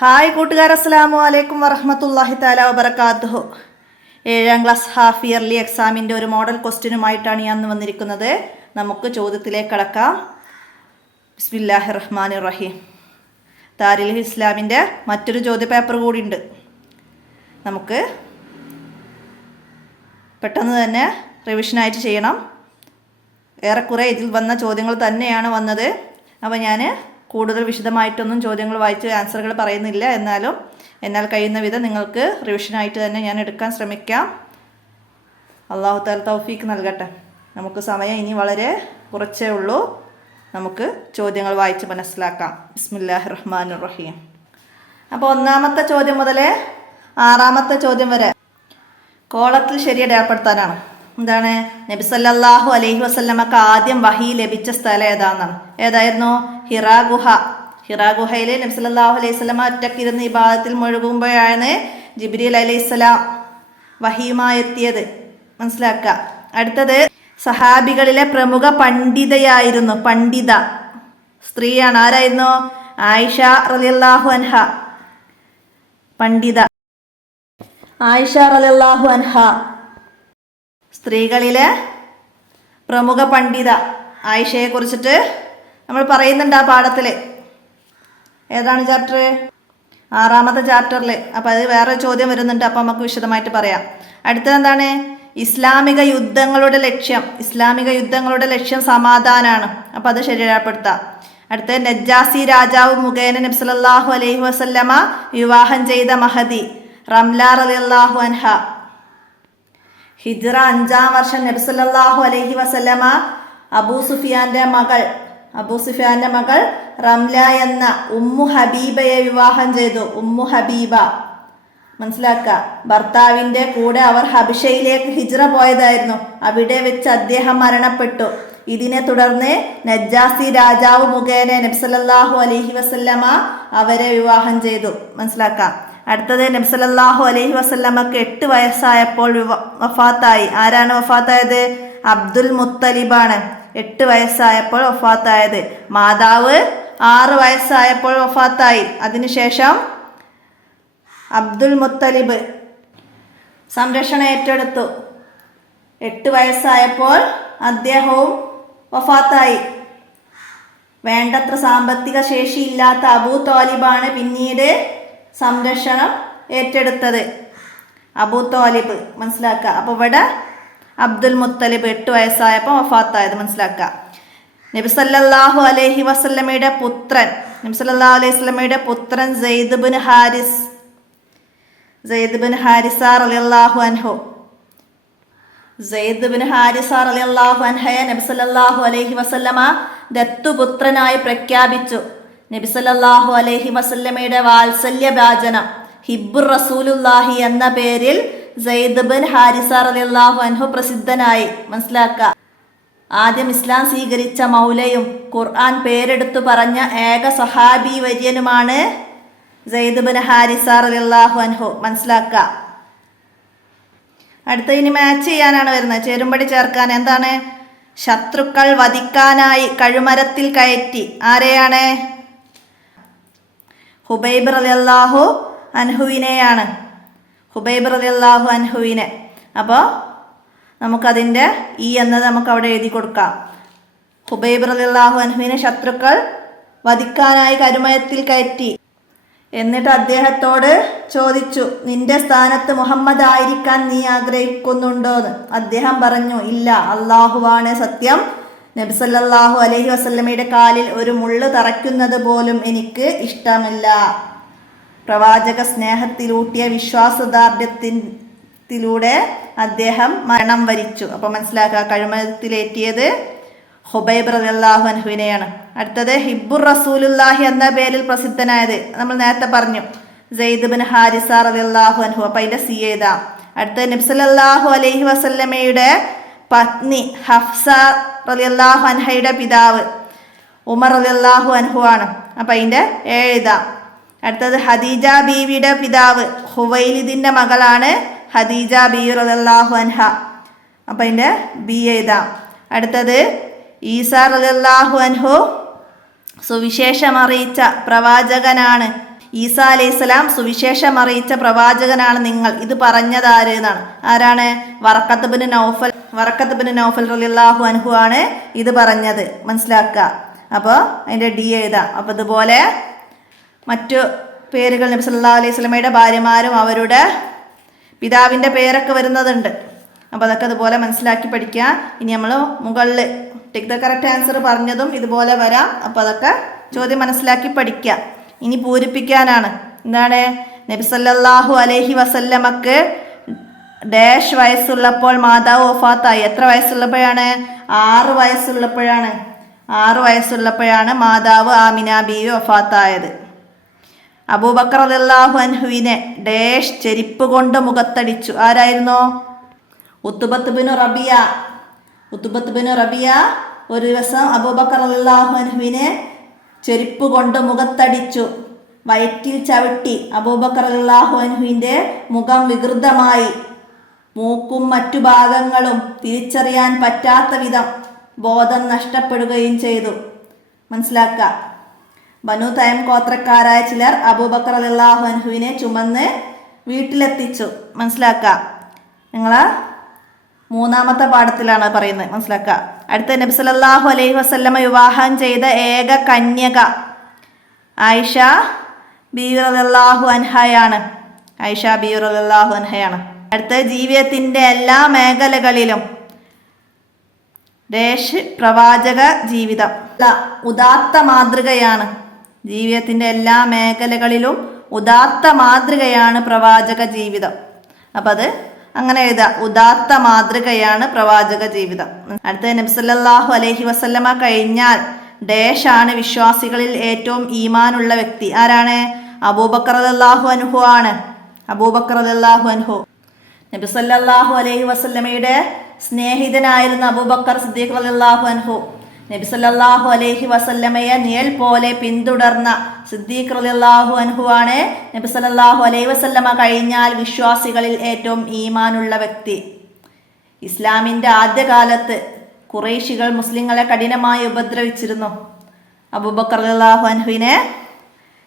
Hi കൂട്ടുകാർ, അസ്സലാമു അലൈക്കും വറഹ്മത്തുള്ളാഹി തആല വബറകാതുഹു. 7ാം ക്ലാസ് ഹാഫ് ഇയർലി എക്സാമിൻ്റെ ഒരു മോഡൽ ക്വസ്റ്റ്യനുമായിട്ടാണ് ഞാൻ വന്നിരിക്കുന്നത്. നമുക്ക് ചോദ്യത്തിലേക്ക് കടക്കാം. ബിസ്മില്ലാഹിർ റഹ്മാനിർ റഹീം. താരിഖുൽ ഇസ്ലാമിൻ്റെ മറ്റൊരു ചോദ്യ പേപ്പർ കൂടിയുണ്ട്. നമുക്ക് പെട്ടെന്ന് തന്നെ റിവിഷനായിട്ട് ചെയ്യണം. ഏറെക്കുറെ ഇതിൽ വന്ന ചോദ്യങ്ങൾ തന്നെയാണ് വന്നത്. അപ്പോൾ ഞാൻ കൂടുതൽ വിശദമായിട്ടൊന്നും ചോദ്യങ്ങൾ വായിച്ച് ആൻസറുകൾ പറയുന്നില്ല. എന്നാൽ കഴിയുന്ന വിധം നിങ്ങൾക്ക് റിവിഷനായിട്ട് തന്നെ ഞാൻ എടുക്കാൻ ശ്രമിക്കാം. അല്ലാഹു തആല തൗഫീക്ക് നൽകട്ടെ. നമുക്ക് സമയം ഇനി വളരെ കുറച്ചേ ഉള്ളൂ. നമുക്ക് ചോദ്യങ്ങൾ വായിച്ച് മനസ്സിലാക്കാം. ബിസ്മില്ലാഹിർ റഹ്മാനിർ റഹീം. അപ്പോൾ 1ാമത്തെ ചോദ്യം മുതൽ 6ാമത്തെ ചോദ്യം വരെ കോളത്തിൽ ശരിയടയാളപ്പെടുത്താനാണ്. എന്താണ്? നബി സല്ലല്ലാഹു അലൈഹി വസല്ലമക്ക് ആദ്യം വഹി ലഭിച്ച സ്ഥലം ഏതായിരുന്നു? ഹിറാ ഗുഹ. ഹിറാ ഗുഹയിൽ നബി സല്ലല്ലാഹു അലൈഹി വസല്ലമ ഒറ്റക്കിരുന്ന് ഇബാദത്തിൽ മുഴുകുമ്പോഴാണ് ജിബ്രീൽ അലൈഹിസ്സലാം വഹിയുമായി എത്തിയത്. മനസ്സിലാക്കുക. അടുത്തത് സഹാബികളിലെ പ്രമുഖ പണ്ഡിത സ്ത്രീയാണ്. ആരായിരുന്നു? ആയിഷ റളിയല്ലാഹു അൻഹ. പണ്ഡിത ആയിഷ റളിയല്ലാഹു അൻഹ സ്ത്രീകളിലെ പ്രമുഖ പണ്ഡിത ആയിഷയെ കുറിച്ചിട്ട് നമ്മൾ പറയുന്നുണ്ട് ആ പാഠത്തിൽ. ഏതാണ് ചാപ്റ്റർ? 6ാമത്തെ ചാപ്റ്ററിൽ. അപ്പോൾ അത് വേറെ ചോദ്യം വരുന്നുണ്ട്. അപ്പോൾ നമുക്ക് വിശദമായിട്ട് പറയാം. അടുത്തത് എന്താണ്? ഇസ്ലാമിക യുദ്ധങ്ങളുടെ ലക്ഷ്യം സമാധാനമാണ്. അപ്പോൾ അത് ശരിയാപ്പെടുത്താം. അടുത്തത് നജ്ജാസി രാജാവ് മുഖേന നബി സല്ലല്ലാഹു അലൈഹി വസല്ലമ വിവാഹം ചെയ്ത മഹദി റംല റളിയല്ലാഹു അൻഹ. ഹിജ്റ 5ാം വർഷം നബി സല്ലല്ലാഹു അലൈഹി വസല്ലമ അബൂ സുഫിയാന്റെ മകൾ റംല എന്ന ഉമ്മു ഹബീബയെ വിവാഹം ചെയ്തു. ഉമ്മു ഹബീബ. മനസ്സിലാക്കുക. ഭർത്താവിന്റെ കൂടെ അവർ ഹബിഷയിലേക്ക് ഹിജ്റ പോയതായിരുന്നു. അവിടെ വെച്ച് അദ്ദേഹം മരണപ്പെട്ടു. ഇതിനെ തുടർന്ന് നജ്ജാസി രാജാവ് മുഖേന നബി സല്ലല്ലാഹു അലൈഹി വസല്ലമ അവരെ വിവാഹം ചെയ്തു. മനസ്സിലാക്കാം. അടുത്തത് നബി സല്ലല്ലാഹു അലൈഹി വസല്ലമക്ക് 8 വയസ്സായപ്പോൾ വഫാത്തായി. ആരാണ് വഫാത്തായത്? അബ്ദുൽ മുത്തലിബാണ്. 8 വയസ്സായപ്പോൾ വഫാത്തായത്. മാതാവ് 6 വയസ്സായപ്പോൾ വഫാത്തായി. അതിനുശേഷം അബ്ദുൽ മുത്തലിബ് സംരക്ഷണം ഏറ്റെടുത്തു. 8 വയസ്സായപ്പോൾ അദ്ദേഹവും വഫാത്തായി. വേണ്ടത്ര സാമ്പത്തിക ശേഷിയില്ലാത്ത അബൂ ത്വാലിബാണ് പിന്നീട് സംരക്ഷണം ഏറ്റെടുത്തത്. അബൂ ത്വാലിബ്. മനസ്സിലാക്കുക. അപ്പോൾ ഇവിടെ അബ്ദുൽ മുത്തലിബ് 8 വയസ്സായപ്പോൾ വഫാത്തായത്. മനസ്സിലാക്കുക. നബി സല്ലല്ലാഹു അലൈഹി വസല്ലമയുടെ പുത്രൻ സെയ്ദ് ബിൻ ഹാരിസ റളിയല്ലാഹു അൻഹു. സെയ്ദ് ബിൻ ഹാരിസ റളിയല്ലാഹു അൻഹയെ നബി സല്ലല്ലാഹു അലൈഹി വസല്ലമ ദത്തുപുത്രനായി പ്രഖ്യാപിച്ചു. നബി സല്ലല്ലാഹു അലൈഹി വസല്ലമയുടെ വാത്സല്യഭാജനം ഹിബ്ബുർ റസൂലുള്ളാഹി എന്ന പേരിൽ സെയ്ദ് ബിൻ ഹാരിസ റളിയല്ലാഹു അൻഹു പ്രസിദ്ധനായി. മനസ്സിലാക്കുക. ആദ്യം ഇസ്ലാം സ്വീകരിച്ച മൗലയും ഖുർആൻ പേരെടുത്തു പറഞ്ഞ ഏക സഹാബി വര്യനുമാണ് സെയ്ദ് ബിൻ ഹാരിസ റളിയല്ലാഹു അൻഹു. മനസ്സിലാക്കുക. അടുത്ത ഇനി മാച്ച് ചെയ്യാനാണ് വരുന്നത്. ചേരുംപടി ചേർക്കാൻ. എന്താണ്? ശത്രുക്കൾ വധിക്കാനായി കഴുമരത്തിൽ കയറ്റി. ആരെയാണ്? ഹുബൈബ് റളിയല്ലാഹു അൻഹുവിനെയാണ്. ഹുബൈബ് റളിയല്ലാഹു അൻഹുവിനെ. അപ്പോൾ നമുക്കതിൻ്റെ എന്നത് നമുക്ക് അവിടെ എഴുതി കൊടുക്കാം. ഹുബൈബ് റളിയല്ലാഹു അൻഹുവിനെ ശത്രുക്കൾ വധിക്കാനായി കരുമരത്തിൽ കയറ്റി. എന്നിട്ട് അദ്ദേഹത്തോട് ചോദിച്ചു, നിന്റെ സ്ഥാനത്ത് മുഹമ്മദ് ആയിരിക്കാൻ നീ ആഗ്രഹിക്കുന്നുണ്ടോന്ന്. അദ്ദേഹം പറഞ്ഞു, ഇല്ല, അള്ളാഹുവാണ് സത്യം. നബി സല്ലല്ലാഹു അലൈഹി വസല്ലമയുടെ കാലിൽ ഒരു മുള്ള് തറയ്ക്കുന്നത് പോലും എനിക്ക് ഇഷ്ടമല്ല. പ്രവാചക സ്നേഹത്തിലൂട്ടിയ വിശ്വാസദാർഢ്യത്തിലൂടെ അദ്ദേഹം മരണം വരിച്ചു. അപ്പോൾ മനസ്സിലാക്കുക, കഴുമരത്തിലേറ്റിയത് ഹുബൈബ് റളിയല്ലാഹു അൻഹുവിനെയാണ്. അടുത്തത് ഹിബ്ബുർ റസൂലുള്ളാഹി എന്ന പേരിൽ പ്രസിദ്ധനായത് നമ്മൾ നേരത്തെ പറഞ്ഞു, സെയ്ദ് ബിൻ ഹാരിസ റളിയല്ലാഹു അൻഹു. അപ്പോൾ അതിൻ്റെ സി എഴുതാം. അടുത്തത് നബി സല്ലല്ലാഹു അലൈഹി വസല്ലമയുടെ പത്നി ഹഫ്സ റളിയല്ലാഹു അൻഹയുടെ പിതാവ് ഉമർ റളിയല്ലാഹു അൻഹു ആണ്. അപ്പം അതിൻ്റെ എഴുതാം. അടുത്തത് ഖദീജ ബീവിയുടെ പിതാവ് ഖുവൈലിദിൻ്റെ മകളാണ് ഖദീജ ബീവി റളിയല്ലാഹു അൻഹ. അപ്പം അതിൻ്റെ ബി എഴുതാം. അടുത്തത് ഈസാ റളിയല്ലാഹു അൻഹു സുവിശേഷമറിയിച്ച പ്രവാചകനാണ്. ഈസാ അലൈഹിസ്സലാം സുവിശേഷം അറിയിച്ച പ്രവാചകനാണ് നിങ്ങൾ, ഇത് പറഞ്ഞതാര് എന്നാണ്. ആരാണ്? വറഖത്ത് ബിൻ നൗഫൽ റളിയല്ലാഹു അൻഹു ആണ് ഇത് പറഞ്ഞത്. മനസ്സിലാക്കുക. അപ്പോൾ അതിൻ്റെ ഡി എഴുതാം. അപ്പോൾ ഇതുപോലെ മറ്റു പേരുകൾ നബി സല്ലല്ലാഹു അലൈഹി വസല്ലമയുടെ ഭാര്യമാരും അവരുടെ പിതാവിൻ്റെ പേരൊക്കെ വരുന്നതുണ്ട്. അപ്പോൾ അതൊക്കെ അതുപോലെ മനസ്സിലാക്കി പഠിക്കുക. ഇനി നമ്മൾ മുകളിൽ ടിക്ക് ദ കറക്റ്റ് ആൻസർ പറഞ്ഞതും ഇതുപോലെ വരാം. അപ്പോൾ അതൊക്കെ ചോദ്യം മനസ്സിലാക്കി പഠിക്കുക. ഇനി പൂരിപ്പിക്കാനാണ്. എന്താണ്? നബി സല്ലല്ലാഹു അലൈഹി വസല്ലമക്ക് ഡാഷ് വയസ്സുള്ളപ്പോൾ മാതാവ് വഫാത്തായി. എത്ര വയസ്സുള്ളപ്പോഴാണ്? 6 വയസ്സുള്ളപ്പോഴാണ്. 6 വയസ്സുള്ളപ്പോഴാണ് മാതാവ് ആമിന ബീവി വഫാത്തായത്. അബൂബക്കർ റളിയല്ലാഹു അൻഹുവിനെ ഡാഷ് ചെരിപ്പ് കൊണ്ട് മുഖത്തടിച്ചു. ആരായിരുന്നു? ഉത്ബത്ത് ബിൻ റബിയ ഒരു ദിവസം അബൂബക്കർ റളിയല്ലാഹു അൻഹുവിനെ ചെരിപ്പ് കൊണ്ട് മുഖത്തടിച്ചു, വയറ്റിൽ ചവിട്ടി. അബൂബക്കർ റളിയല്ലാഹു അൻഹുവിൻ്റെ മുഖം വികൃതമായി, മൂക്കും മറ്റു ഭാഗങ്ങളും തിരിച്ചറിയാൻ പറ്റാത്ത വിധം ബോധം നഷ്ടപ്പെടുകയും ചെയ്തു. മനസ്സിലാക്കുക. ബനു തൈം ഗോത്രക്കാരായ ചിലർ അബൂബക്കർ റളിയല്ലാഹു അൻഹുവിനെ ചുമന്ന് വീട്ടിലെത്തിച്ചു. മനസ്സിലാക്കുക. നിങ്ങൾ 3-ാമത്തെ പാഠത്തിലാണ് പറയുന്നത്. മനസ്സിലാക്കുക. അടുത്ത നബി സല്ലല്ലാഹു അലൈഹി വസല്ലമ വിവാഹം ചെയ്ത ഏക കന്യക ആയിഷ ബീവി റളിയല്ലാഹു അൻഹയാണ്. അടുത്ത ജീവിതത്തിൻ്റെ എല്ലാ മേഖലകളിലും പ്രവാചക ജീവിതം ഉദാത്ത മാതൃകയാണ്. ജീവിതത്തിൻ്റെ എല്ലാ മേഖലകളിലും ഉദാത്ത മാതൃകയാണ് പ്രവാചക ജീവിതം. അപ്പം അത് അങ്ങനെ എഴുതുക. ഉദാത്ത മാതൃകയാണ് പ്രവാചക ജീവിതം. അടുത്ത നബി സല്ലല്ലാഹു അലൈഹി വസല്ലമ കഴിഞ്ഞാൽ ഡാഷാണ് വിശ്വാസികളിൽ ഏറ്റവും ഈമാനുള്ള വ്യക്തി. ആരാണ്? അബൂബക്കർ റളിയല്ലാഹു അൻഹു ആണ്. നബി സല്ലല്ലാഹു അലൈഹി വസല്ലമയുടെ സ്നേഹിതനായിരുന്ന അബൂബക്കർ സിദ്ദീഖ് റളിയല്ലാഹു അൻഹു നബി സല്ലല്ലാഹു അലൈഹി വസല്ലമയെ നിഴൽ പോലെ പിന്തുടർന്ന സിദ്ദീഖ് റളിയല്ലാഹു അൻഹു ആണ് നബി സല്ലല്ലാഹു അലൈഹി വസല്ലമ കഴിഞ്ഞാൽ വിശ്വാസികളിൽ ഏറ്റവും ഈമാനുള്ള വ്യക്തി. ഇസ്ലാമിൻ്റെ ആദ്യകാലത്ത് ഖുറൈശികൾ മുസ്ലിങ്ങളെ കഠിനമായി ഉപദ്രവിച്ചിരുന്നു. അബൂബക്കർ റളിയല്ലാഹു അൻഹുവിനെ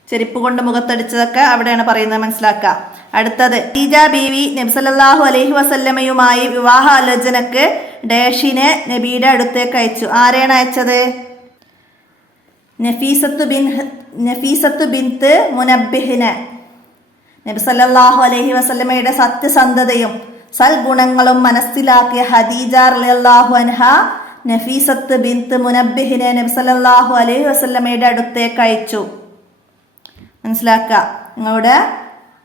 ചെരുപ്പ് കൊണ്ട് മുഖത്തടിച്ചതൊക്കെ അവിടെയാണ് പറയുന്നത്. മനസ്സിലാക്കുക. അടുത്തത് ഖദീജ ബീവി നബി സല്ലല്ലാഹു അലൈഹി വസല്ലമയുമായി വിവാഹ ആലോചനക്ക് ഡാഷിനെ നബിയുടെ അടുത്തേക്ക് അയച്ചു. ആരെയാണ് അയച്ചത്? നഫീസത്ത് ബിൻത്ത് മുനബ്ബിഹിനെ. നബി സല്ലല്ലാഹു അലൈഹി വസല്ലമയുടെ സത്യസന്ധതയും സൽഗുണങ്ങളും മനസ്സിലാക്കിയ ഖദീജ റളിയല്ലാഹു അൻഹ നഫീസത്ത് ബിൻത്ത് മുനബ്ബിഹിനെ നബി സല്ലല്ലാഹു അലൈഹി വസല്ലമയുടെ അടുത്തേക്ക് അയച്ചു. മനസ്സിലാക്കുക. നിങ്ങളുടെ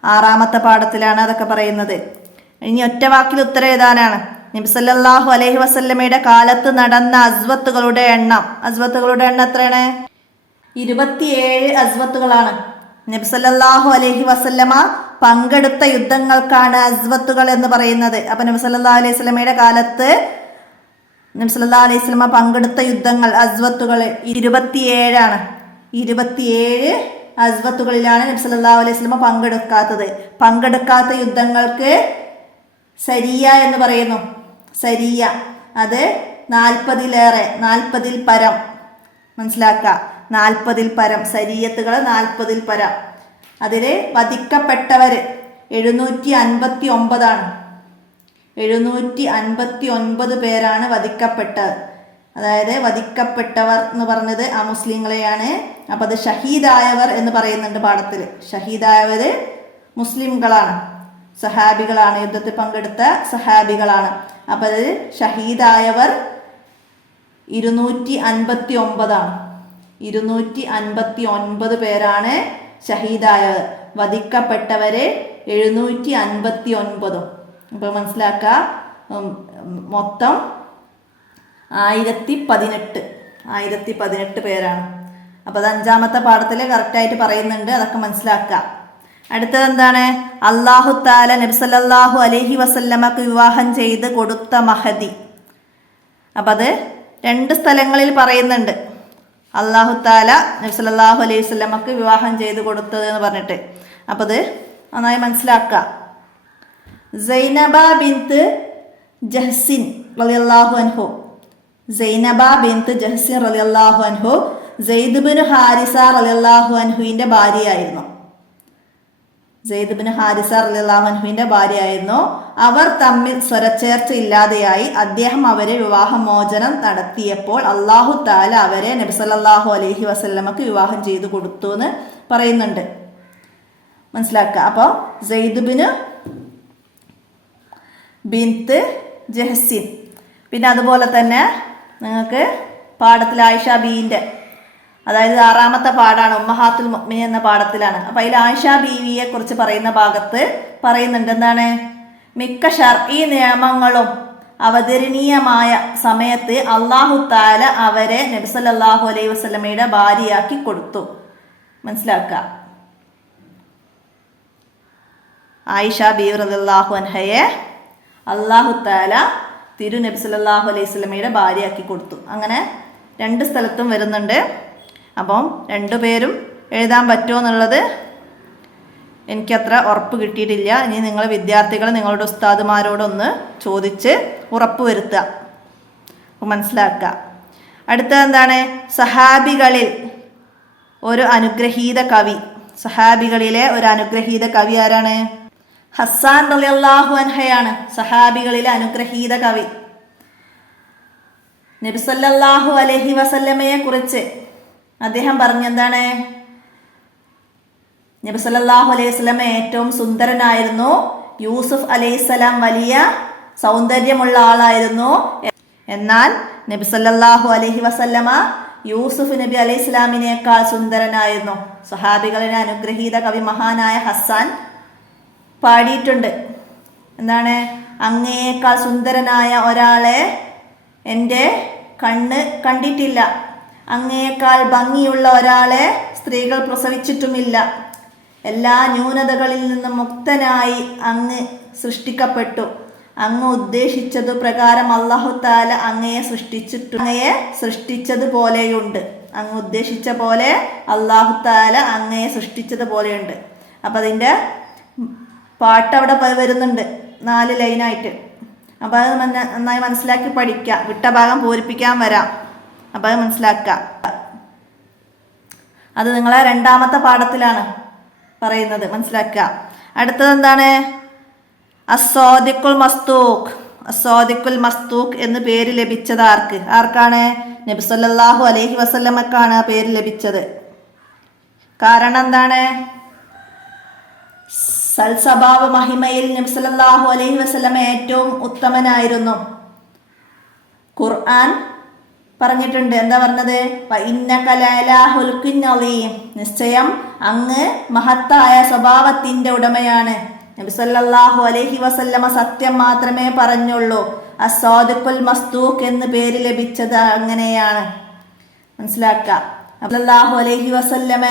6-ാമത്തെ പാഠത്തിലാണ് അതൊക്കെ പറയുന്നത്. ഇനി ഒറ്റ വാക്കിൽ ഉത്തരം എഴുതാനാണ്. നബി സല്ലല്ലാഹു അലൈഹി വസല്ലമയുടെ കാലത്ത് നടന്ന അസ്വത്തുകളുടെ എണ്ണം എത്രയാണ്? 27 അസ്വത്തുകളാണ്. നബി സല്ലല്ലാഹു അലൈഹി വസല്ലമ പങ്കെടുത്ത യുദ്ധങ്ങൾക്കാണ് അസ്വത്തുകൾ എന്ന് പറയുന്നത്. അപ്പൊ നബി സല്ലല്ലാഹു അലൈഹി വസല്ലമയുടെ കാലത്ത് നബി സല്ലല്ലാഹു അലൈഹി വസല്ലമ പങ്കെടുത്ത യുദ്ധങ്ങൾ അസ്വത്തുകൾ 27 ആണ്. 27 അസ്വത്തുകളിലാണ് നബി സല്ലല്ലാഹു അലൈഹി വസല്ലമ പങ്കെടുക്കാത്ത യുദ്ധങ്ങൾക്ക് സരിയ എന്ന് പറയുന്നു. സരിയ അത് 40-ൽ പരം. മനസ്സിലാക്കുക. 40-ൽ പരം സരിയത്തുകൾ 40-ൽ പരം. അതിൽ വധിക്കപ്പെട്ടവർ 759 ആണ്. 759 പേരാണ് വധിക്കപ്പെട്ടത്. അതായത് വധിക്കപ്പെട്ടവർ എന്ന് പറഞ്ഞത് അമുസ്ലിങ്ങളെയാണ്. അപ്പം അത് ഷഹീദായവർ എന്ന് പറയുന്നുണ്ട് പാഠത്തിൽ. ഷഹീദായവർ മുസ്ലിംകളാണ്, സഹാബികളാണ്, യുദ്ധത്തിൽ പങ്കെടുത്ത സഹാബികളാണ്. അപ്പം അത് ഷഹീദായവർ 259 ആണ്. 259 പേരാണ് ഷഹീദായവർ. വധിക്കപ്പെട്ടവർ 759. അപ്പോൾ മനസ്സിലാക്കുക, മൊത്തം 1018 പേരാണ്. അപ്പോൾ അത് 5-ാമത്തെ പാഠത്തിൽ കറക്റ്റായിട്ട് പറയുന്നുണ്ട്. അതൊക്കെ മനസ്സിലാക്കുക. അടുത്തത് എന്താണ്? അല്ലാഹു തആല നബി സല്ലല്ലാഹു അലൈഹി വസല്ലമക്ക് വിവാഹം ചെയ്ത് കൊടുത്ത മഹദി. അപ്പം അത് 2 സ്ഥലങ്ങളിൽ പറയുന്നുണ്ട്. അല്ലാഹു തആല നബി സല്ലല്ലാഹു അലൈഹി വസല്ലമക്ക് വിവാഹം ചെയ്ത് കൊടുത്തത് എന്ന് പറഞ്ഞിട്ട്. അപ്പം അത് നന്നായി മനസ്സിലാക്കുക. സൈനബ ബിൻത്ത് ജഹ്സിൻ റളിയല്ലാഹു അൻഹു. സൈനബ ബിൻത്ത് ജഹ്സിൻ റളിയല്ലാഹു അൻഹു സെയ്ദ് ബിൻ ഹാരിസ റളിയല്ലാഹു അൻഹുവിൻ്റെ ഭാര്യയായിരുന്നു. സെയ്ദ് ബിൻ ഹാരിസ റളിയല്ലാഹു അൻഹുവിന്റെ ഭാര്യയായിരുന്നു. അവർ തമ്മിൽ സ്വരച്ചേർച്ച ഇല്ലാതെയായി. അദ്ദേഹം അവരെ വിവാഹമോചനം നടത്തിയപ്പോൾ അല്ലാഹു തആല അവരെ നബി സല്ലല്ലാഹു അലൈഹി വസല്ലമക്ക് വിവാഹം ചെയ്തു കൊടുത്തു എന്ന് പറയുന്നുണ്ട്. മനസ്സിലാക്കുക. അപ്പോൾ സെയ്ദ് ബിൻത്ത് ജഹ്സിൻ. പിന്നെ അതുപോലെ തന്നെ നിങ്ങൾക്ക് പാഠത്തിൽ ആയിഷ ബീവിൻ്റെ, അതായത് 6ാമത്തെ പാഠാണ്, ഉമ്മഹാത്തുൽ മുഅ്മിനീൻ എന്ന പാഠത്തിലാണ്. അപ്പം അതിൽ ആയിഷ ബീവിയെ കുറിച്ച് പറയുന്ന ഭാഗത്ത് പറയുന്നുണ്ട് എന്താണ്, മിക്ക ശർഈ നിയമങ്ങളും അവതരണീയമായ സമയത്ത് അല്ലാഹു തആല അവരെ നബി സല്ലല്ലാഹു അലൈഹി വസല്ലമയുടെ ഭാര്യയാക്കി കൊടുത്തു. മനസ്സിലാക്കുക. ആയിഷ ബീവി റളിയല്ലാഹു അൻഹയെ അല്ലാഹു തആല തിരു നബി സല്ലല്ലാഹു അലൈഹി വസല്ലമയുടെ ഭാര്യയാക്കി കൊടുത്തു. അങ്ങനെ 2 സ്ഥലത്തും വരുന്നുണ്ട്. അപ്പം 2 പേരും എഴുതാൻ പറ്റുമോ എന്നുള്ളത് എനിക്കത്ര ഉറപ്പ് കിട്ടിയിട്ടില്ല. ഇനി നിങ്ങൾ വിദ്യാർത്ഥികൾ നിങ്ങളുടെ ഉസ്താദുമാരോടൊന്ന് ചോദിച്ച് ഉറപ്പ് വരുത്തുക, മനസ്സിലാക്കുക. അടുത്തത് എന്താണ്, സഹാബികളിൽ ഒരു അനുഗ്രഹീത കവി. സഹാബികളിലെ ഒരു അനുഗ്രഹീത കവി ആരാണ്? ഹസ്സാൻ റളിയല്ലാഹു അൻഹയാണ് സഹാബികളിലെ അനുഗ്രഹീത കവി. നബി സല്ലല്ലാഹു അലൈഹി വസല്ലമയെ കുറിച്ച് അദ്ദേഹം പറഞ്ഞെന്താണ്, നബി സല്ലല്ലാഹു അലൈഹി വസല്ലമ ഏറ്റവും സുന്ദരനായിരുന്നു. യൂസുഫ് അലൈഹിസ്സലാം വലിയ സൗന്ദര്യമുള്ള ആളായിരുന്നു. എന്നാൽ നബി സല്ലല്ലാഹു അലൈഹി വസല്ലമ യൂസുഫ് നബി അലൈഹിസ്സലാമിനേക്കാൾ സുന്ദരനായിരുന്നു. സഹാബികളിലെ അനുഗ്രഹീത കവി മഹാനായ ഹസ്സാൻ പാടിയിട്ടുണ്ട്. എന്താണ്, അങ്ങയേക്കാൾ സുന്ദരനായ ഒരാളെ എൻ്റെ കണ്ണ് കണ്ടിട്ടില്ല. അങ്ങയേക്കാൾ ഭംഗിയുള്ള ഒരാളെ സ്ത്രീകൾ പ്രസവിച്ചിട്ടുമില്ല. എല്ലാ ന്യൂനതകളിൽ നിന്നും മുക്തനായി അങ്ങ് സൃഷ്ടിക്കപ്പെട്ടു. അങ്ങ് ഉദ്ദേശിച്ചതു പ്രകാരം അല്ലാഹു തആല അങ്ങയെ സൃഷ്ടിച്ചതുപോലെയുണ്ട്. അങ്ങ് ഉദ്ദേശിച്ച പോലെ അല്ലാഹു തആല അങ്ങയെ സൃഷ്ടിച്ചതുപോലെയുണ്ട്. അപ്പം അതിൻ്റെ പാട്ട് അവിടെ വരുന്നുണ്ട് 4 ലൈനായിട്ട്. അപ്പോൾ അത് നന്നായി മനസ്സിലാക്കി പഠിക്കുക. വിട്ട ഭാഗം പൂരിപ്പിക്കാൻ വരാം. അപ്പോൾ അത് മനസ്സിലാക്കുക. അത് നിങ്ങളെ 2ാമത്തെ പാഠത്തിലാണ് പറയുന്നത്, മനസ്സിലാക്കുക. അടുത്തത് എന്താണ്, അസ്സാദിഖുൽ മസ്തൂഖ്. അസ്സാദിഖുൽ മസ്തൂഖ് എന്ന് പേര് ലഭിച്ചത് ആർക്കാണ്? നബി സല്ലല്ലാഹു അലൈഹി വസല്ലമക്കാണ് ആ പേര് ലഭിച്ചത്. കാരണം എന്താണ്, സൽസ്വഭാവ മഹിമയിൽ നബി സല്ലല്ലാഹു അലൈഹി വസല്ലമ ഏറ്റവും ഉത്തമനായിരുന്നു. ഖുർആൻ പറഞ്ഞിട്ടുണ്ട്. എന്താ പറഞ്ഞത്? ഇന്നക ലഅലാ ഖുൽഖിൻ അളീം. നിശ്ചയം അങ്ങ് മഹത്തായ സ്വഭാവത്തിന്റെ ഉടമയാണ്. നബി സല്ലല്ലാഹു അലൈഹി വസല്ലമ സത്യം മാത്രമേ പറഞ്ഞുള്ളൂ. അസ്സാദിഖുൽ മസ്തൂഖ് എന്ന് പേര് ലഭിച്ചത് അങ്ങനെയാണ്. മനസ്സിലാക്കുക. സല്ലല്ലാഹു അലൈഹി വസല്ലമ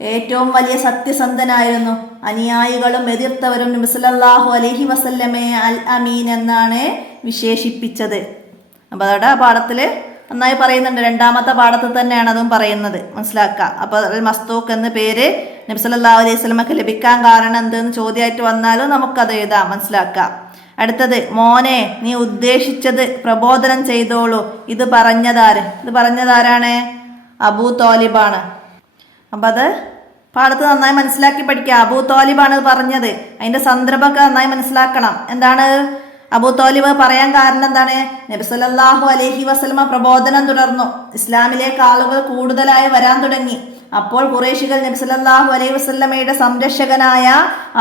ഏറ്റവും വലിയ സത്യസന്ധനായിരുന്നു. അനുയായികളും എതിർത്തവരും നബി സല്ലല്ലാഹു അലൈഹി വസല്ലമയെ അൽ അമീൻ എന്നാണ് വിശേഷിപ്പിച്ചത്. അപ്പോൾ അതോടെ ആ പാഠത്തിൽ നന്നായി പറയുന്നുണ്ട്. 2ാമത്തെ പാഠത്തിൽ തന്നെയാണ് അതും പറയുന്നത്, മനസ്സിലാക്കുക. അപ്പോൾ അൽ മസ്തൂഖ് എന്ന പേര് നബി സല്ലല്ലാഹു അലൈഹി വസല്ലമക്ക് ലഭിക്കാൻ കാരണം എന്തെന്ന് ചോദ്യമായിട്ട് വന്നാലും നമുക്കത് എഴുതാം, മനസ്സിലാക്കുക. അടുത്തത്, മോനെ നീ ഉദ്ദേശിച്ചത് പ്രബോധനം ചെയ്തോളൂ. ഇത് പറഞ്ഞതാരാണ്? അബൂ തോലിബാണ്. അപ്പം അത് പാഠത്ത് നന്നായി മനസ്സിലാക്കി പഠിക്കുക. അബൂ തോലിബാണ് പറഞ്ഞത്. അതിൻ്റെ സന്ദർഭമൊക്കെ നന്നായി മനസ്സിലാക്കണം. എന്താണ് അബൂ തോലിബ് പറയാൻ കാരണം? എന്താണ്, നബി സല്ലല്ലാഹു അലൈഹി വസല്ലമ പ്രബോധനം തുടർന്നു. ഇസ്ലാമിലേക്ക് ആളുകൾ കൂടുതലായി വരാൻ തുടങ്ങി. അപ്പോൾ ഖുറൈശികൾ നബി സല്ലല്ലാഹു അലൈഹി വസല്ലമയുടെ സംരക്ഷകനായ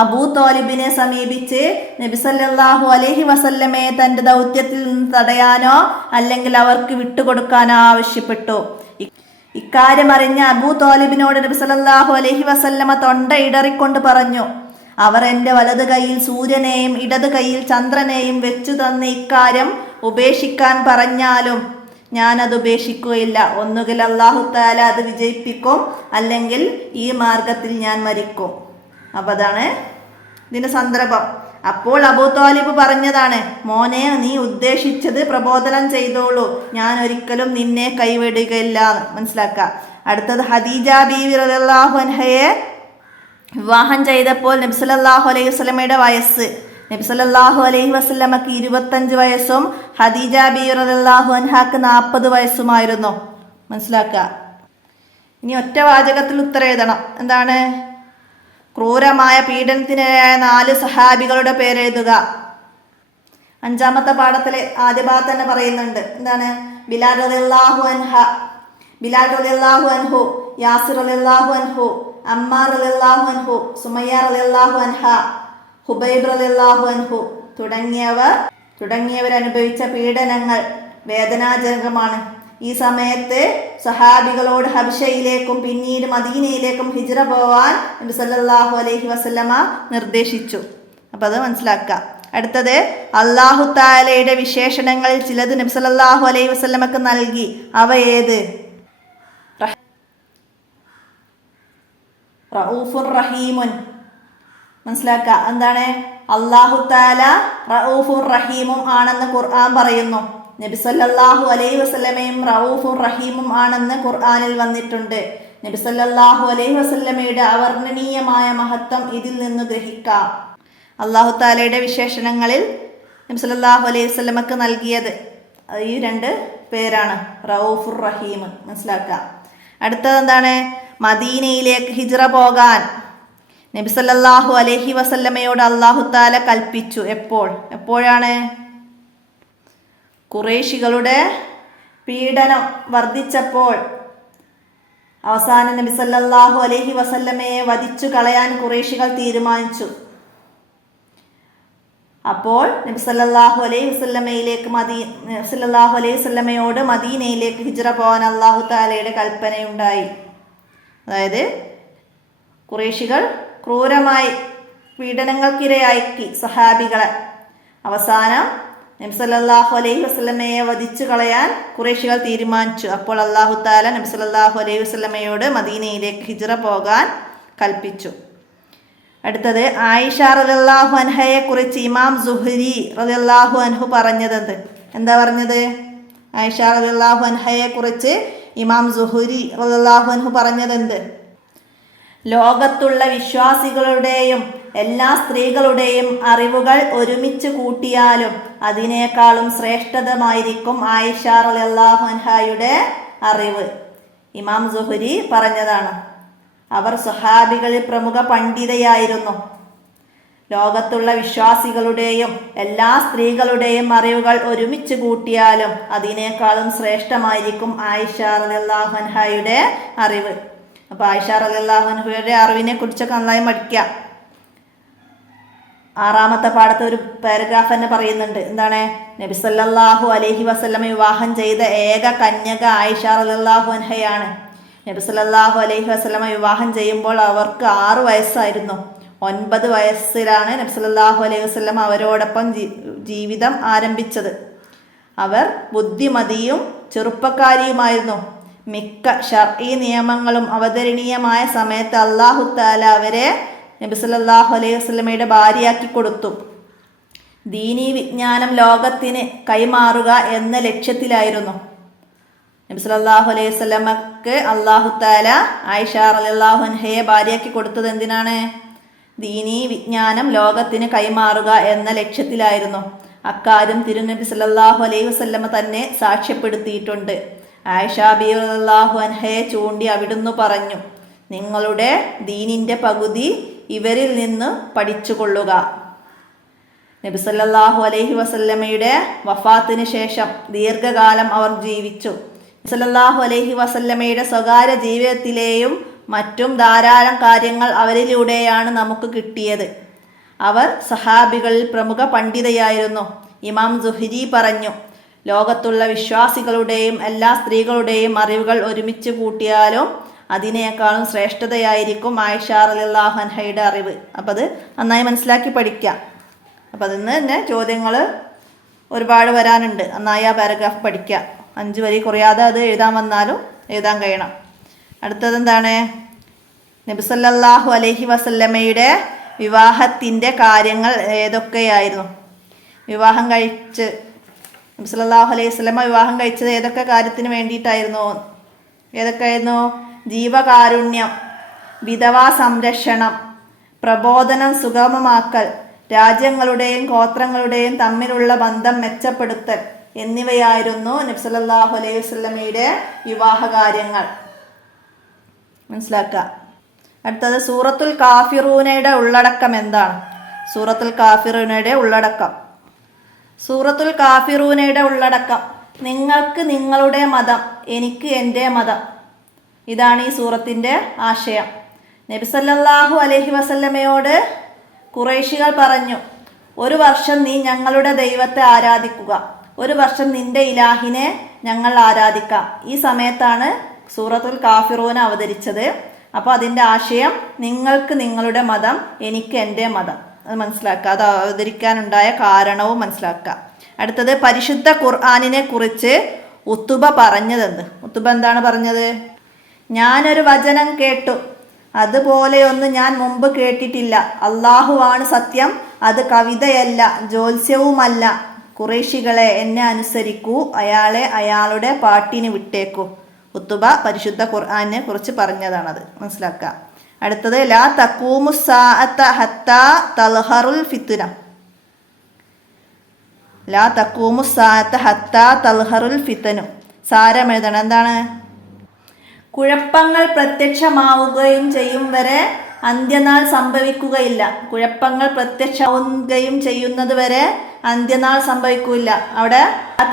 അബൂ തോലിബിനെ സമീപിച്ച് നബി സല്ലല്ലാഹു അലൈഹി വസല്ലമയെ തന്റെ ദൗത്യത്തിൽ നിന്ന് തടയാനോ അല്ലെങ്കിൽ അവർക്ക് വിട്ടുകൊടുക്കാനോ ആവശ്യപ്പെട്ടു. ഇക്കാര്യം അറിഞ്ഞ അബൂ തോലിബിനോട് നബി സല്ലല്ലാഹു അലൈഹി വസല്ലമ തൊണ്ട ഇടറിക്കൊണ്ട് പറഞ്ഞു, അവർ എൻ്റെ വലത് കൈയിൽ സൂര്യനെയും ഇടത് കൈയിൽ ചന്ദ്രനെയും വെച്ചു തന്ന ഇക്കാര്യം ഉപേക്ഷിക്കാൻ പറഞ്ഞാലും ഞാനത് ഉപേക്ഷിക്കുകയില്ല. ഒന്നുകിൽ അല്ലാഹു തആല അത് വിജയിപ്പിക്കും, അല്ലെങ്കിൽ ഈ മാർഗത്തിൽ ഞാൻ മരിക്കും. അപ്പം അതാണ് ഇതിൻ്റെ സന്ദർഭം. അപ്പോൾ അബൂ ത്വാലിബ് പറഞ്ഞതാണ്, മോനെ നീ ഉദ്ദേശിച്ചത് പ്രബോധനം ചെയ്തോളൂ, ഞാൻ ഒരിക്കലും നിന്നെ കൈവിടുകയില്ല. മനസ്സിലാക്കുക. അടുത്തത്, ഖദീജ ബീവി റളിയല്ലാഹു അൻഹയെ വിവാഹം ചെയ്തപ്പോൾ നബി സല്ലല്ലാഹു അലൈഹി വസല്ലമയുടെ വയസ്സ്, നബി സല്ലല്ലാഹു അലൈഹി വസല്ലമക്ക് 25 വയസ്സും ഖദീജ ബീവി റളിയല്ലാഹു അൻഹാക്ക് 40 വയസ്സുമായിരുന്നു. മനസ്സിലാക്കുക. ഇനി ഒറ്റ വാചകത്തിൽ ഉത്തരം എഴുതണം. എന്താണ്? ക്രൂരമായ പീഡനത്തിനിരയായ 4 സഹാബികളുടെ പേരെഴുതുക. 5-ാമത്തെ പാഠത്തിലെ ആദ്യ ഭാഗത്ത് തന്നെ പറയുന്നുണ്ട്. എന്താണ്? ബിലാൽ റളിയല്ലാഹു അൻഹു, യാസിർ റളിയല്ലാഹു അൻഹു, അമ്മാർ റളിയല്ലാഹു അൻഹു, സുമയ്യ റളിയല്ലാഹു അൻഹ, ഹുബൈബ് റളിയല്ലാഹു അൻഹു തുടങ്ങിയവർ അനുഭവിച്ച പീഡനങ്ങൾ വേദനാജനകമാണ്. ഈ സമയത്ത് സഹാബികളോട് ഹബശയിലേക്കും പിന്നീട് മദീനയിലേക്കും ഹിജ്റ പോവാൻ നബി സല്ലല്ലാഹു അലൈഹി വസല്ലമ നിർദ്ദേശിച്ചു. അപ്പം അത് മനസ്സിലാക്കുക. അടുത്തത്, അല്ലാഹു തആലയുടെ വിശേഷണങ്ങളിൽ ചിലത് നബി സല്ലല്ലാഹു അലൈഹി വസല്ലമക്ക് നൽകി. അവ ഏത്? റഊഫുർ റഹീമുൻ. മനസ്സിലാക്കുക. എന്താണ്? അല്ലാഹു തആല റഊഫുർ റഹീമും ആണെന്ന് ഖുർആൻ പറയുന്നു. നബി സല്ലല്ലാഹു അലൈഹി വസല്ലമയും റഊഫുർ റഹീമും ആണെന്ന് ഖുർആനിൽ വന്നിട്ടുണ്ട്. നബി സല്ലല്ലാഹു അലൈഹി വസല്ലമയുടെ അവർണ്ണനീയമായ മഹത്വം ഇതിൽ നിന്ന് ഗ്രഹിക്കാം. അല്ലാഹു തആലയുടെ വിശേഷണങ്ങളിൽ നബി സല്ലല്ലാഹു അലൈഹി വസല്ലമക്ക് നൽകിയത് ഈ 2 പേരാണ്, റഊഫുർ റഹീം. മനസ്സിലാക്കുക. അടുത്തത് എന്താണ്? മദീനയിലേക്ക് ഹിജ്റ പോകാൻ നബി സല്ലല്ലാഹു അലൈഹി വസല്ലമയോട് അല്ലാഹു തആല കൽപ്പിച്ചു. എപ്പോഴാണ്? ഖുറൈശികളുടെ പീഡനം വർദ്ധിച്ചപ്പോൾ അവസാനം നബി സല്ലല്ലാഹു അലൈഹി വസല്ലമയെ വധിച്ചു കളയാൻ ഖുറൈശികൾ തീരുമാനിച്ചു. അപ്പോൾ നബി സല്ലല്ലാഹു അലൈഹി വസല്ലമയോട് മദീനയിലേക്ക് ഹിജ്റ പോകാൻ അല്ലാഹു തആലയുടെ കൽപ്പനയുണ്ടായി. അതായത് ഖുറൈശികൾ ക്രൂരമായി പീഡനങ്ങൾക്കിരയാക്കി സഹാബികളെ. അവസാനം നബി സല്ലല്ലാഹു അലൈഹി വസല്ലമയെ വധിച്ചു കളയാൻ ഖുറൈശികൾ തീരുമാനിച്ചു. അപ്പോൾ അല്ലാഹു തആല നബി സല്ലല്ലാഹു അലൈഹി വസല്ലമയോട് മദീനയിലേക്ക് ഹിജ്റ പോകാൻ കൽപ്പിച്ചു. അടുത്തത്, ആയിഷ റളിയല്ലാഹു അൻഹയെ കുറിച്ച് ഇമാം സുഹ്രി റളിയല്ലാഹു അൻഹു പറഞ്ഞത് എന്താ പറഞ്ഞത്? ആയിഷ റളിയല്ലാഹു അൻഹയെ കുറിച്ച് ഇമാം സുഹ്രി റളിയല്ലാഹു അൻഹു പറഞ്ഞത് ലോകത്തുള്ള വിശ്വാസികളുടെയും എല്ലാ സ്ത്രീകളുടെയും അറിവുകൾ ഒരുമിച്ച് കൂട്ടിയാലും അതിനേക്കാളും ശ്രേഷ്ഠതമായിരിക്കും ആയിഷ റളിയല്ലാഹു അൻഹയുടെ അറിവ്. ഇമാം സുഹ്രി പറഞ്ഞതാണ്. അവർ സ്വഹാബികളിൽ പ്രമുഖ പണ്ഡിതയായിരുന്നു. ലോകത്തുള്ള വിശ്വാസികളുടെയും എല്ലാ സ്ത്രീകളുടെയും അറിവുകൾ ഒരുമിച്ച് കൂട്ടിയാലും അതിനേക്കാളും ശ്രേഷ്ഠമായിരിക്കും ആയിഷ റളിയല്ലാഹു അൻഹയുടെ അറിവ്. അപ്പോൾ ആയിഷ റളിയല്ലാഹു അൻഹയുടെ അറിവിനെ കുറിച്ചൊക്കെ നന്നായി പഠിക്കുക. 6-ാമത്തെ പാഠത്തെ ഒരു പാരഗ്രാഫ് തന്നെ പറയുന്നുണ്ട്. എന്താണ്? നബി സല്ലല്ലാഹു അലൈഹി വസല്ലമ വിവാഹം ചെയ്ത ഏക കന്യക ആയിഷ റളിയല്ലാഹു അൻഹയാണ്. നബി സല്ലല്ലാഹു അലൈഹി വസല്ലമ വിവാഹം ചെയ്യുമ്പോൾ അവർക്ക് 6 വയസ്സായിരുന്നു. 9 വയസ്സിലാണ് നബി സല്ലല്ലാഹു അലൈഹി വസല്ലമ അവരോടൊപ്പം ജീവിതം ആരംഭിച്ചത്. അവർ ബുദ്ധിമതിയും ചെറുപ്പക്കാരിയുമായിരുന്നു. മിക്ക ശർഈ നിയമങ്ങളും അവതരണീയമായ സമയത്ത് അല്ലാഹു തആല അവരെ നബി സല്ലല്ലാഹു അലൈഹി വസല്ലമയുടെ ഭാര്യയാക്കി കൊടുത്തു. ദീനീ വിജ്ഞാനം ലോകത്തിന് കൈമാറുക എന്ന ലക്ഷ്യത്തിലായിരുന്നു. നബി സല്ലല്ലാഹു അലൈഹി വസല്ലമക്ക് അല്ലാഹു തആല ആയിഷ റളിയല്ലാഹു അൻഹയെ ഭാര്യയാക്കി കൊടുത്തത് എന്തിനാണ്? ദീനീ വിജ്ഞാനം ലോകത്തിന് കൈമാറുക എന്ന ലക്ഷ്യത്തിലായിരുന്നു. അക്കാര്യം തിരുനബി സല്ലല്ലാഹു അലൈഹി വസല്ലമ തന്നെ സാക്ഷ്യപ്പെടുത്തിയിട്ടുണ്ട്. ആയിഷ ബീവി റളിയല്ലാഹു അൻഹയെ ചൂണ്ടി അവിടുന്ന് പറഞ്ഞു, നിങ്ങളുടെ ദീനിൻ്റെ പകുതി ഇവരിൽ നിന്ന് പഠിച്ചുകൊള്ളുക. നബി സല്ലല്ലാഹു അലൈഹി വസല്ലമയുടെ വഫാത്തിന് ശേഷം ദീർഘകാലം അവർ ജീവിച്ചു. സല്ലല്ലാഹു അലൈഹി വസല്ലമയുടെ സ്വകാര്യ ജീവിതത്തിലെയും മറ്റും ധാരാളം കാര്യങ്ങൾ അവരിലൂടെയാണ് നമുക്ക് കിട്ടിയത്. അവർ സഹാബികളിൽ പ്രമുഖ പണ്ഡിതയായിരുന്നു. ഇമാം സുഹ്രി പറഞ്ഞു, ലോകത്തുള്ള വിശ്വാസികളുടെയും എല്ലാ സ്ത്രീകളുടെയും അറിവുകൾ ഒരുമിച്ച് കൂട്ടിയാലും അതിനേക്കാളും ശ്രേഷ്ഠതയായിരിക്കും ആയിഷ റളിയല്ലാഹു അൻഹയുടെ അറിവ്. അപ്പം അത് നന്നായി മനസ്സിലാക്കി പഠിക്കുക. അപ്പം അതിൽ നിന്ന് തന്നെ ചോദ്യങ്ങൾ ഒരുപാട് വരാനുണ്ട്. നന്നായി ആ പാരഗ്രാഫ് പഠിക്കുക. 5 വരി കുറയാതെ അത് എഴുതാൻ വന്നാലും എഴുതാൻ കഴിയണം. അടുത്തത് എന്താണ്? നബി സല്ലല്ലാഹു അലൈഹി വസല്ലമയുടെ വിവാഹത്തിൻ്റെ കാര്യങ്ങൾ ഏതൊക്കെയായിരുന്നു? വിവാഹം കഴിച്ച് നബി സല്ലല്ലാഹു അലൈഹി വസല്ലമ വിവാഹം കഴിച്ചത് ഏതൊക്കെ കാര്യത്തിന് വേണ്ടിയിട്ടായിരുന്നു? ഏതൊക്കെയായിരുന്നു? ജീവകാരുണ്യം, വിധവാ സംരക്ഷണം, പ്രബോധനം സുഗമമാക്കൽ, രാജ്യങ്ങളുടെയും ഗോത്രങ്ങളുടെയും തമ്മിലുള്ള ബന്ധം മെച്ചപ്പെടുത്തൽ എന്നിവയായിരുന്നു നബി സല്ലല്ലാഹു അലൈഹി വസല്ലമയുടെ വിവാഹകാര്യങ്ങൾ. മനസ്സിലാക്കുക. അടുത്തത് സൂറത്തുൽ കാഫിറൂനയുടെ ഉള്ളടക്കം എന്താണ്? സൂറത്തുൽ കാഫിറൂനയുടെ ഉള്ളടക്കം. സൂറത്തുൽ കാഫിറൂനയുടെ ഉള്ളടക്കം: നിങ്ങൾക്ക് നിങ്ങളുടെ മതം, എനിക്ക് എൻ്റെ മതം. ഇതാണ് ഈ സൂറത്തിൻ്റെ ആശയം. നബി സല്ലല്ലാഹു അലൈഹി വസല്ലമയോട് ഖുറൈശികൾ പറഞ്ഞു, ഒരു വർഷം നീ ഞങ്ങളുടെ ദൈവത്തെ ആരാധിക്കുക, ഒരു വർഷം നിന്റെ ഇലാഹിനെ ഞങ്ങൾ ആരാധിക്കാം. ഈ സമയത്താണ് സൂറത്തുൽ കാഫിറൂന അവതരിച്ചത്. അപ്പോൾ അതിൻ്റെ ആശയം നിങ്ങൾക്ക് നിങ്ങളുടെ മതം, എനിക്ക് എൻ്റെ മതം. അത് മനസ്സിലാക്കുക. അത് അവതരിക്കാനുണ്ടായ കാരണവും മനസ്സിലാക്കുക. അടുത്തത് പരിശുദ്ധ ഖുർആനിനെ കുറിച്ച് ഉത്തുബ പറഞ്ഞതെന്ത്? ഉത്തുബ എന്താണ് പറഞ്ഞത്? ഞാനൊരു വചനം കേട്ടു, അതുപോലെയൊന്നും ഞാൻ മുമ്പ് കേട്ടിട്ടില്ല. അള്ളാഹുവാണ് സത്യം, അത് കവിതയല്ല, ജ്യോത്സ്യവുമല്ല. ഖുറൈശികളെ, എന്നെ അനുസരിക്കൂ, അയാളെ അയാളുടെ പാട്ടിന് വിട്ടേക്കൂ. ഉത്തുബ പരിശുദ്ധ ഖുർആനെ കുറിച്ച് പറഞ്ഞതാണത്. മനസ്സിലാക്കുക. അടുത്തത് ലാ തഖൂമു സാഅത ഹത്താ തൽഹറുൽ ഫിത്ന. ലാ തഖൂമു സാഅത ഹത്താ തൽഹറുൽ ഫിത്നു. സാരം എഴുതണം. എന്താണ്? കുഴപ്പങ്ങൾ പ്രത്യക്ഷമാവുകയും ചെയ്യും വരെ അന്ത്യനാൾ സംഭവിക്കുകയില്ല. കുഴപ്പങ്ങൾ പ്രത്യക്ഷമാവുകയും ചെയ്യുന്നത് വരെ അന്ത്യനാൾ സംഭവിക്കില്ല. അവിടെ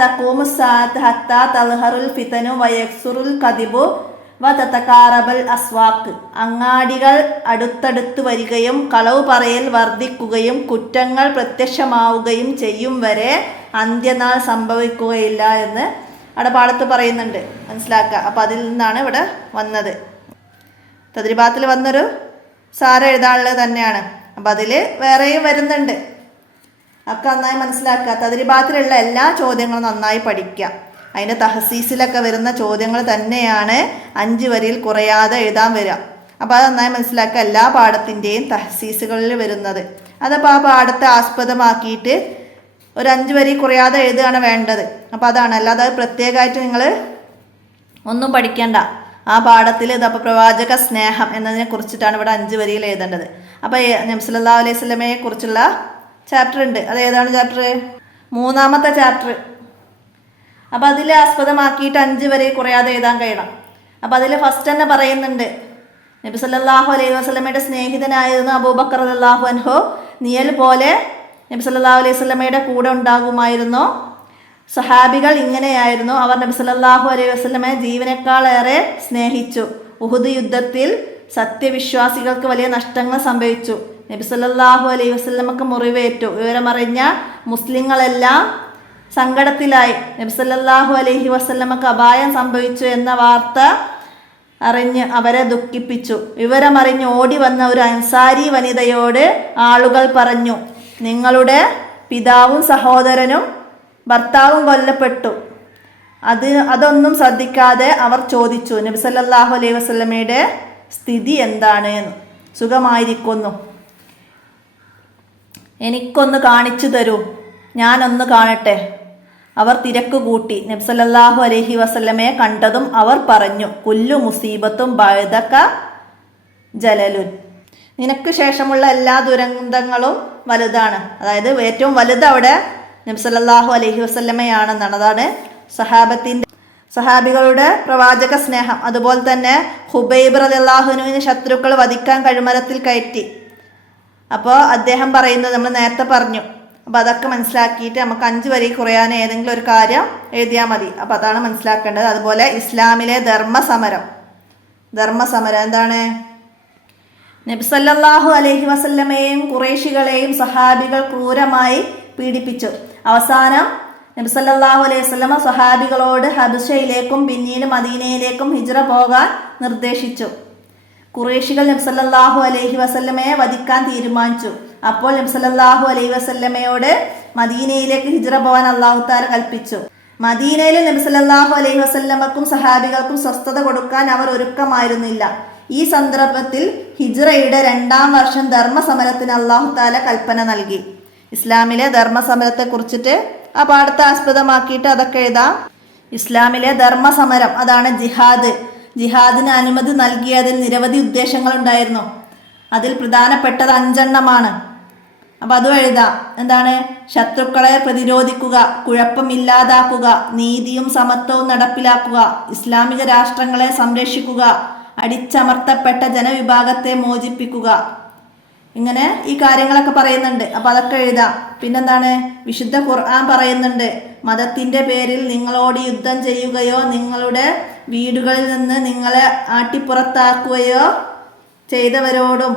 തഖൂമു സാഅത ഹത്താ തൽഹറുൽ ഫിത്നു വയക്സുറുൽ കദിബു വതതകാറബൽ അസ്വാഖ്. അങ്ങാടികൾ അടുത്തടുത്ത് വരികയും കളവ് പറയൽ വർദ്ധിക്കുകയും കുറ്റങ്ങൾ പ്രത്യക്ഷമാവുകയും ചെയ്യും വരെ അന്ത്യനാൾ സംഭവിക്കുകയില്ല എന്ന് അവിടെ പാഠത്ത് പറയുന്നുണ്ട്. മനസ്സിലാക്കുക. അപ്പം അതിൽ നിന്നാണ് ഇവിടെ വന്നത്. തദ്രിബാത്തിൽ വന്നൊരു സാരം എഴുതാനുള്ളത് തന്നെയാണ്. അപ്പം അതിൽ വേറെയും വരുന്നുണ്ട്. ഒക്കെ നന്നായി മനസ്സിലാക്കുക. തദ്രിബാത്തിലുള്ള എല്ലാ ചോദ്യങ്ങളും നന്നായി പഠിക്കുക. അതിൻ്റെ തഹസീസിലൊക്കെ വരുന്ന ചോദ്യങ്ങൾ തന്നെയാണ് 5 വരിയിൽ കുറയാതെ എഴുതാൻ വരിക. അപ്പോൾ അത് നന്നായി മനസ്സിലാക്കുക. എല്ലാ പാഠത്തിൻ്റെയും തഹസീസുകളിൽ വരുന്നത് അതപ്പോൾ ആ പാഠത്തെ ആസ്പദമാക്കിയിട്ട് ഒരു 5 വരി കുറയാതെ എഴുതുകയാണ് വേണ്ടത്. അപ്പോൾ അതാണ്. അല്ലാതെ അത് പ്രത്യേകമായിട്ട് നിങ്ങൾ ഒന്നും പഠിക്കേണ്ട. ആ പാഠത്തിൽ ഇതപ്പോൾ പ്രവാചക സ്നേഹം എന്നതിനെ കുറിച്ചിട്ടാണ് ഇവിടെ 5 വരിയിൽ എഴുതേണ്ടത്. അപ്പോൾ നബി സല്ലല്ലാഹു അലൈഹി വസല്ലമയെ കുറിച്ചുള്ള ചാപ്റ്റർ ഉണ്ട്. അത് ഏതാണ് ചാപ്റ്റർ? 3-ാമത്തെ ചാപ്റ്റർ. അപ്പോൾ അതിൽ ആസ്പദമാക്കിയിട്ട് 5 വരെ കുറയാതെ എഴുതാൻ കഴിയണം. അപ്പോൾ അതിൽ ഫസ്റ്റ് തന്നെ പറയുന്നുണ്ട്, നബി സല്ലല്ലാഹു അലൈഹി വസല്ലമയുടെ സ്നേഹിതനായിരുന്നു അബൂബക്കർ റളിയല്ലാഹു അൻഹു. നിഴൽ പോലെ നബി സല്ലല്ലാഹു അലൈഹി വസല്ലമയുടെ കൂടെ ഉണ്ടാകുമായിരുന്നു. സഹാബികൾ ഇങ്ങനെയായിരുന്നു. അവർ നബി സല്ലല്ലാഹു അലൈഹി വസല്ലമയെ ജീവനേക്കാളേറെ സ്നേഹിച്ചു. ഉഹുദ് യുദ്ധത്തിൽ സത്യവിശ്വാസികൾക്ക് വലിയ നഷ്ടങ്ങൾ സംഭവിച്ചു. നബി സല്ലല്ലാഹു അലൈഹി വസല്ലമക്ക് മുറിവേറ്റു. വിവരമറിഞ്ഞ മുസ്ലിങ്ങളെല്ലാം സങ്കടത്തിലായി. നബി സല്ലല്ലാഹു അലൈഹി വസല്ലമക്ക് അപായം സംഭവിച്ചു എന്ന വാർത്ത അറിഞ്ഞ് അവരെ ദുഃഖിപ്പിച്ചു. വിവരമറിഞ്ഞ് ഓടി വന്ന ഒരു അൻസാരി വനിതയോട് ആളുകൾ പറഞ്ഞു, നിങ്ങളുടെ പിതാവും സഹോദരനും ഭർത്താവും കൊല്ലപ്പെട്ടു. അതൊന്നും ശ്രദ്ധിക്കാതെ അവർ ചോദിച്ചു, നബി സല്ലല്ലാഹു അലൈഹി വസല്ലമയുടെ സ്ഥിതി എന്താണ് എന്ന്. സുഖമായിരിക്കുന്നു, എനിക്കൊന്ന് കാണിച്ചു തരൂ, ഞാനൊന്ന് കാണട്ടെ. അവർ തിരക്ക് കൂട്ടി. നബി സല്ലല്ലാഹു അലൈഹി വസല്ലമയെ കണ്ടതും അവർ പറഞ്ഞു, കുല്ലു മുസീബത്തും ബഅദക ജലലുൻ. നിനക്ക് ശേഷമുള്ള എല്ലാ ദുരന്തങ്ങളും വലുതാണ്. അതായത് ഏറ്റവും വലുത് അവിടെ നബി സല്ലല്ലാഹു അലൈഹി വസല്ലമയാണെന്നാണ്. അതാണ് സഹാബികളുടെ പ്രവാചക സ്നേഹം. അതുപോലെ തന്നെ ഹുബൈബ് റളിയല്ലാഹു അൻഹുവിനെ ശത്രുക്കൾ വധിക്കാൻ കഴുമരത്തിൽ കയറ്റി. അപ്പോൾ അദ്ദേഹം പറയുന്നത് നമ്മൾ നേരത്തെ പറഞ്ഞു. അപ്പോൾ അതൊക്കെ മനസ്സിലാക്കിയിട്ട് നമുക്ക് 5 വരി കുറയാൻ ഏതെങ്കിലും ഒരു കാര്യം എഴുതിയാൽ മതി. അപ്പോൾ അതാണ് മനസ്സിലാക്കേണ്ടത്. അതുപോലെ ഇസ്ലാമിലെ ധർമ്മസമരം എന്താണ്? നബി സല്ലല്ലാഹു അലൈഹി വസല്ലമയെയും ഖുറൈശികളെയും സഹാബികൾ ക്രൂരമായി പീഡിപ്പിച്ചു. അവസാനം നബി സല്ലല്ലാഹു അലൈഹി വസല്ലമ സഹാബികളോട് ഹബശയിലേക്കും പിന്നീട് മദീനയിലേക്കും ഹിജ്റ പോകാൻ നിർദ്ദേശിച്ചു. ഖുറൈശികൾ നബി സല്ലല്ലാഹു അലൈഹി വസല്ലമയെ വധിക്കാൻ തീരുമാനിച്ചു. അപ്പോൾ നബി സല്ലല്ലാഹു അലൈഹി വസല്ലമയോട് മദീനയിലേക്ക് ഹിജ്റ പോകാൻ അല്ലാഹു തആല കൽപ്പിച്ചു. മദീനയിൽ നബി സല്ലല്ലാഹു അലൈഹി വസല്ലമക്കും സഹാബികൾക്കും സ്വസ്ഥത കൊടുക്കാൻ അവർ ഒരുക്കമായിരുന്നില്ല. ഈ സന്ദർഭത്തിൽ ഹിജ്റയുടെ 2-ാം വർഷം ധർമ്മസമരത്തിന് അല്ലാഹു തആല കൽപ്പന നൽകി. ഇസ്ലാമിലെ ധർമ്മസമരത്തെ കുറിച്ചിട്ട് ആ പാഠത്തെ ആസ്പദമാക്കിയിട്ട് അതൊക്കെ എഴുതാം. ഇസ്ലാമിലെ ധർമ്മസമരം അതാണ് ജിഹാദ്. ജിഹാദിന് അനുമതി നൽകിയതിൽ നിരവധി ഉദ്ദേശങ്ങളുണ്ടായിരുന്നു. അതിൽ പ്രധാനപ്പെട്ടത് 5 എണ്ണമാണ്. അപ്പം അതും എഴുതാം. എന്താണ്? ശത്രുക്കളെ പ്രതിരോധിക്കുക, കുഴപ്പമില്ലാതാക്കുക, നീതിയും സമത്വവും നടപ്പിലാക്കുക, ഇസ്ലാമിക രാഷ്ട്രങ്ങളെ സംരക്ഷിക്കുക, അടിച്ചമർത്തപ്പെട്ട ജനവിഭാഗത്തെ മോചിപ്പിക്കുക. ഇങ്ങനെ ഈ കാര്യങ്ങളൊക്കെ പറയുന്നുണ്ട്. അപ്പോൾ അതൊക്കെ എഴുതാം. പിന്നെന്താണ്, വിശുദ്ധ ഖുർആൻ പറയുന്നുണ്ട്, മതത്തിൻ്റെ പേരിൽ നിങ്ങളോട് യുദ്ധം ചെയ്യുകയോ നിങ്ങളുടെ വീടുകളിൽ നിന്ന് നിങ്ങളെ ആട്ടിപ്പുറത്താക്കുകയോ ചെയ്തവരോടും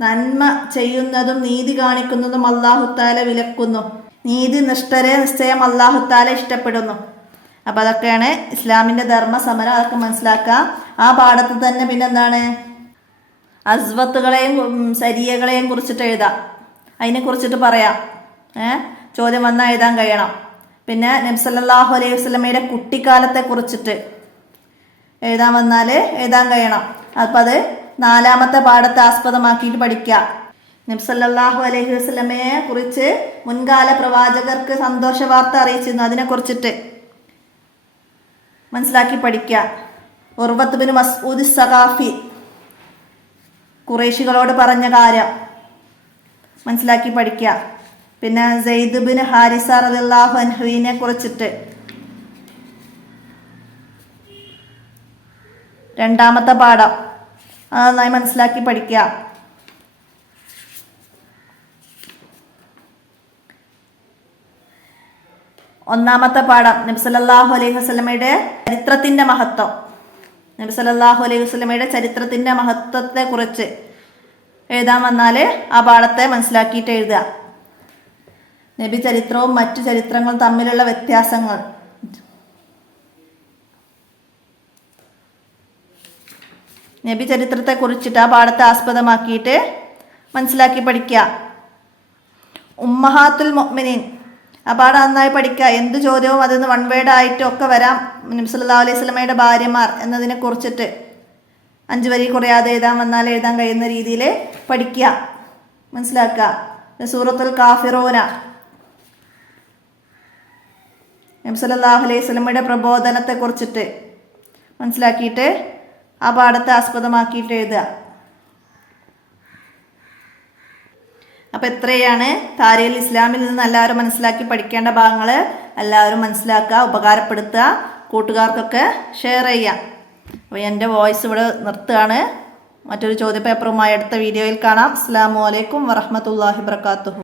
നന്മ ചെയ്യുന്നതും നീതി കാണിക്കുന്നതും അല്ലാഹുത്താല വിലക്കുന്നു. നീതിനിഷ്ഠരെ നിശ്ചയം അല്ലാഹുത്താല ഇഷ്ടപ്പെടുന്നു. അപ്പോൾ അതൊക്കെയാണ് ഇസ്ലാമിൻ്റെ ധർമ്മസമരം. അതൊക്കെ മനസ്സിലാക്കാം. ആ പാഠത്തിൽ തന്നെ പിന്നെന്താണ്, അസ്വത്തുകളെയും സരിയകളെയും കുറിച്ചിട്ട് എഴുതാം. അതിനെക്കുറിച്ചിട്ട് പറയാം. ചോദ്യം വന്നാൽ എഴുതാൻ കഴിയണം. പിന്നെ നബി സല്ലല്ലാഹു അലൈഹി വസല്ലമയുടെ കുട്ടിക്കാലത്തെ കുറിച്ചിട്ട് എഴുതാൻ വന്നാൽ എഴുതാൻ കഴിയണം. അപ്പോൾ അത് 4ാമത്തെ പാഠത്തെ ആസ്പദമാക്കിയിട്ട് പഠിക്കുക. നബി സല്ലല്ലാഹു അലൈഹി വസല്ലമയെ കുറിച്ച് മുൻകാല പ്രവാചകർക്ക് സന്തോഷ വാർത്ത അറിയിച്ചിരുന്നു. അതിനെക്കുറിച്ചിട്ട് മനസ്സിലാക്കി പഠിക്കുക. ഉർവത്ത് ബിൻ മസ്ഊദ് സഖാഫി ഖുറൈശികളോട് പറഞ്ഞ കാര്യം മനസ്സിലാക്കി പഠിക്കുക. പിന്നെ സെയ്ദ് ബിൻ ഹാരിസ റളിയല്ലാഹു അൻഹുവിനെ കുറിച്ചിട്ട് 2ാമത്തെ പാഠം നന്നായി മനസ്സിലാക്കി പഠിക്കുക. ഒന്നാമത്തെ പാഠം നബി സല്ലല്ലാഹു അലൈഹി വസല്ലമയുടെ ചരിത്രത്തിൻ്റെ മഹത്വം. നബി സല്ലല്ലാഹു അലൈഹി വസല്ലമയുടെ ചരിത്രത്തിൻ്റെ മഹത്വത്തെ കുറിച്ച് എഴുതാൻ വന്നാൽ ആ പാഠത്തെ മനസ്സിലാക്കിയിട്ട് എഴുതുക. നബി ചരിത്രവും മറ്റു ചരിത്രങ്ങളും തമ്മിലുള്ള വ്യത്യാസങ്ങൾ, നബി ചരിത്രത്തെ കുറിച്ചിട്ട് ആ പാഠത്തെ ആസ്പദമാക്കിയിട്ട് മനസ്സിലാക്കി പഠിക്കുക. ഉമ്മഹാത്തുൽ മുഅ്മിനീൻ ആ പാഠം നന്നായി പഠിക്കുക. എന്ത് ചോദ്യവും അതിൽ നിന്ന് വൺ വേർഡ് ആയിട്ടും ഒക്കെ വരാം. നബി സല്ലല്ലാഹു അലൈഹി വസല്ലമയുടെ ഭാര്യമാർ എന്നതിനെ കുറിച്ചിട്ട് 5 വരി കുറയാതെ എഴുതാൻ വന്നാൽ എഴുതാൻ കഴിയുന്ന രീതിയിൽ പഠിക്കുക, മനസ്സിലാക്കുക. സൂറത്തുൽ കാഫിറൂന നബി സല്ലല്ലാഹു അലൈഹി വസല്ലമയുടെ പ്രബോധനത്തെ കുറിച്ചിട്ട് മനസ്സിലാക്കിയിട്ട് ആ പാഠത്തെ ആസ്പദമാക്കിയിട്ട് എഴുതുക. അപ്പോൾ ഇത്രയാണ് താരിഖുൽ ഇസ്ലാമിൽ നിന്ന് എല്ലാവരും മനസ്സിലാക്കി പഠിക്കേണ്ട ഭാഗങ്ങൾ. എല്ലാവരും മനസ്സിലാക്കുക, ഉപകാരപ്പെടുത്തുക, കൂട്ടുകാർക്കൊക്കെ ഷെയർ ചെയ്യുക. അപ്പോൾ എൻ്റെ വോയിസ് ഇവിടെ നിർത്തുകയാണ്. മറ്റൊരു ചോദ്യപേപ്പറുമായി അടുത്ത വീഡിയോയിൽ കാണാം. അസ്സലാമു അലൈക്കും വറഹ്മത്തുള്ളാഹി വബറകാതുഹു.